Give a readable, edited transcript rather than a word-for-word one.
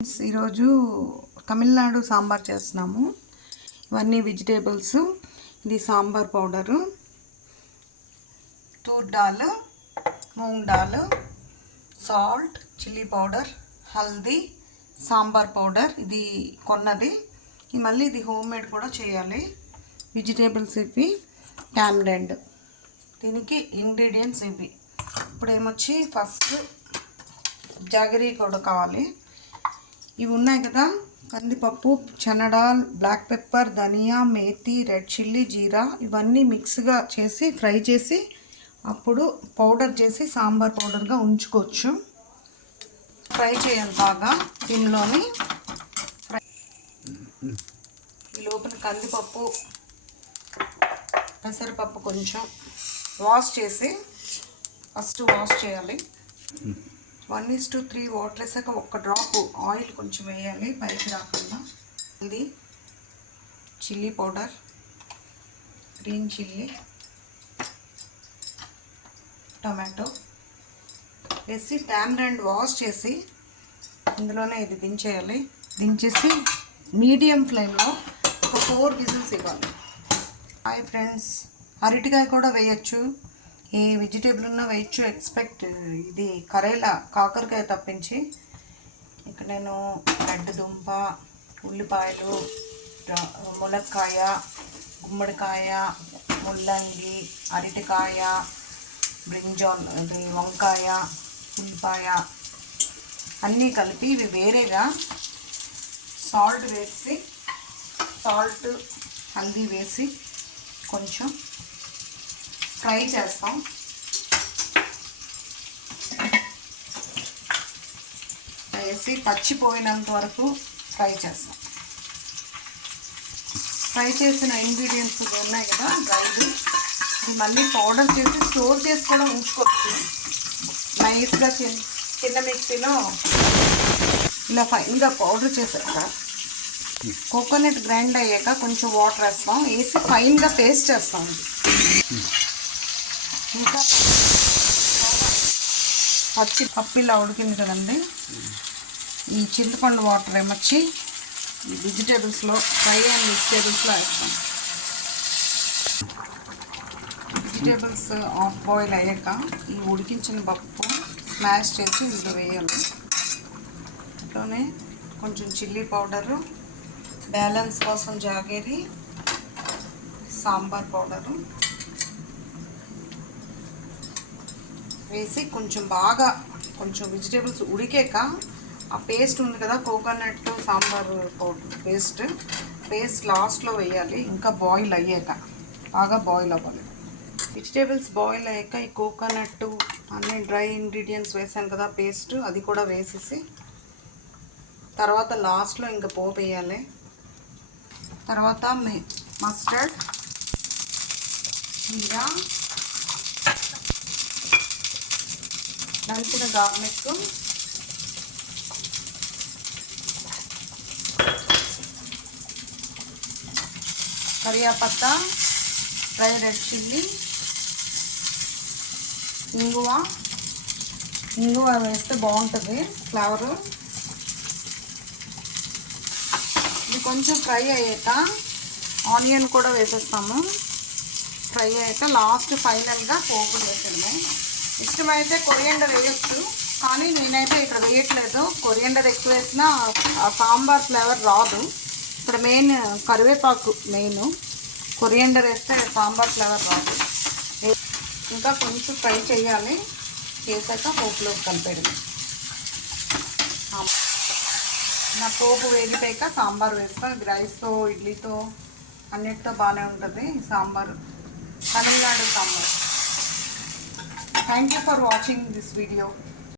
ఈరోజు తమిళనాడు సాంబార్ చేస్తున్నాము. ఇవన్నీ వెజిటేబుల్స్, ఇది sambar powder, Toor dal, moong dal, salt, chilli powder, haldi, sambar powder. ఇది కొన్నది, మళ్ళీ ఇది హోమ్ మేడ్ కూడా చేయాలి. వెజిటేబుల్స్ ఇవి, టామ్రెండ్. దీనికి ఇంగ్రీడియంట్స్ ఇవి. ఇప్పుడు ఏమొచ్చి ఫస్ట్ జాగరీ కూడా కావాలి. ఇవి ఉన్నాయి కదా, కందిపప్పు, చనడాల్, బ్లాక్ పెప్పర్, ధనియా, మేతి, రెడ్ చిల్లీ, జీరా ఇవన్నీ మిక్స్గా చేసి ఫ్రై చేసి అప్పుడు పౌడర్ చేసి సాంబార్ పౌడర్గా ఉంచుకోవచ్చు. ఫ్రై చేయాలి బాగా దీనిలోని. ఈ లోపల కందిపప్పు, పెసరపప్పు కొంచెం వాష్ చేసి ఫస్ట్ వాష్ చేయాలి. 1:3 వాటర్ వేసాక ఒక్క డ్రాప్ ఆయిల్ కొంచెం వేయాలి పైకి రాకుండా. ఇది chilli powder, green chilli, tomato వేసి టామ్రెండ్ వాష్ చేసి ఇందులోనే ఇది దించేయాలి. దించేసి మీడియం ఫ్లేమ్లో ఒక 4 విజిల్స్ ఇవ్వాలి. హాయ్ ఫ్రెండ్స్, అరటికాయ కూడా వేయచ్చు, ఏ వెజిటేబుల్ ఉన్నా వేయచ్చు ఎక్స్పెక్ట్ ఇది కరేలా కాకరకాయ తప్పించి. ఇక్కడ నేను రెడ్ దుంప, ఉల్లిపాయలు, ములక్కాయ, గుమ్మడికాయ, ముల్లంగి, అరటికాయ, బ్రింజాల్, ఇది వంకాయ, ఉల్లిపాయ అన్నీ కలిపి ఇవి వేరేగా సాల్ట్ వేసి, సాల్ట్ హల్దీ వేసి కొంచెం ఫ్రై చేస్తాం. వేసి పచ్చిపోయినంత వరకు ఫ్రై చేస్తాం. ఫ్రై చేసిన ఇంగ్రీడియంట్స్ ఉన్నాయి కదా డ్రైది, ఇది మళ్ళీ పౌడర్ చేసి స్టోర్ చేసి కూడా ఉంచుకోవచ్చు. నైస్గా చిన్న మిక్సీలో ఇలా ఫైన్గా పౌడర్ చేసాక కోకోనట్ గ్రైండ్ అయ్యాక కొంచెం వాటర్ వేస్తాం, వేసి ఫైన్గా పేస్ట్ చేస్తాం. ఇంకా పచ్చి పప్పు ఇలా ఉడికింది కదండి, ఈ చింతపండు వాటర్ ఏమొచ్చి ఈ వెజిటేబుల్స్లో ఫ్రై అండ్ వెజిటేబుల్స్లో వేస్తాం. వెజిటేబుల్స్ హాఫ్ బాయిల్ అయ్యాక ఈ ఉడికించిన పప్పు స్మాష్ చేసి ఇందులో వేయాలి. ఇంట్లోనే కొంచెం చిల్లీ పౌడరు, బ్యాలెన్స్ కోసం జాగేరి, సాంబార్ పౌడరు వేసి కొంచెం బాగా కొంచెం వెజిటేబుల్స్ ఉడికాక ఆ పేస్ట్ ఉంది కదా కోకోనట్ సాంబార్ పౌడర్ పేస్ట్ లాస్ట్లో వేయాలి. ఇంకా బాయిల్ అయ్యాక బాగా బాయిల్ అవ్వాలి. వెజిటేబుల్స్ బాయిల్ అయ్యాక ఈ కోకోనట్ అన్ని డ్రై ఇంగ్రీడియంట్స్ వేసాను కదా పేస్ట్, అది కూడా వేసేసి తర్వాత లాస్ట్లో ఇంకా పోపు వేయాలి. తర్వాత మస్టర్డ్, జీరా, దంచిన గార్లిక్, కరియాపత్తా, డ్రై రెడ్ చిల్లీ, ఇంగువ వేస్తే బాగుంటుంది ఫ్లేవరు. ఇది కొంచెం ఫ్రై అయ్యాక ఆనియన్ కూడా వేసేస్తాము. ఫ్రై అయ్యాక లాస్ట్ ఫైనల్గా పోపు వేసేది. ఇష్టమైతే కొరియండర్ వేయచ్చు, కానీ నేనైతే ఇక్కడ వేయట్లేదు. కొరియండర్ ఎక్కువ వేసినా ఆ సాంబార్ ఫ్లేవర్ రాదు. ఇక్కడ మెయిన్ కరివేపాకు మెయిన్, కొరియండర్ వేస్తే సాంబార్ ఫ్లేవర్ రాదు. ఇంకా కొంచెం ఫ్రై చేయాలి, చేశాక పోపులో కలిపేయడం. నా పోపు వేగిపోయాక సాంబార్ వేస్తాం. ఇది రైస్తో, ఇడ్లీతో అన్నిటితో బాగానే ఉంటుంది sambar, Tamil Nadu sambar. Thank you for watching this video.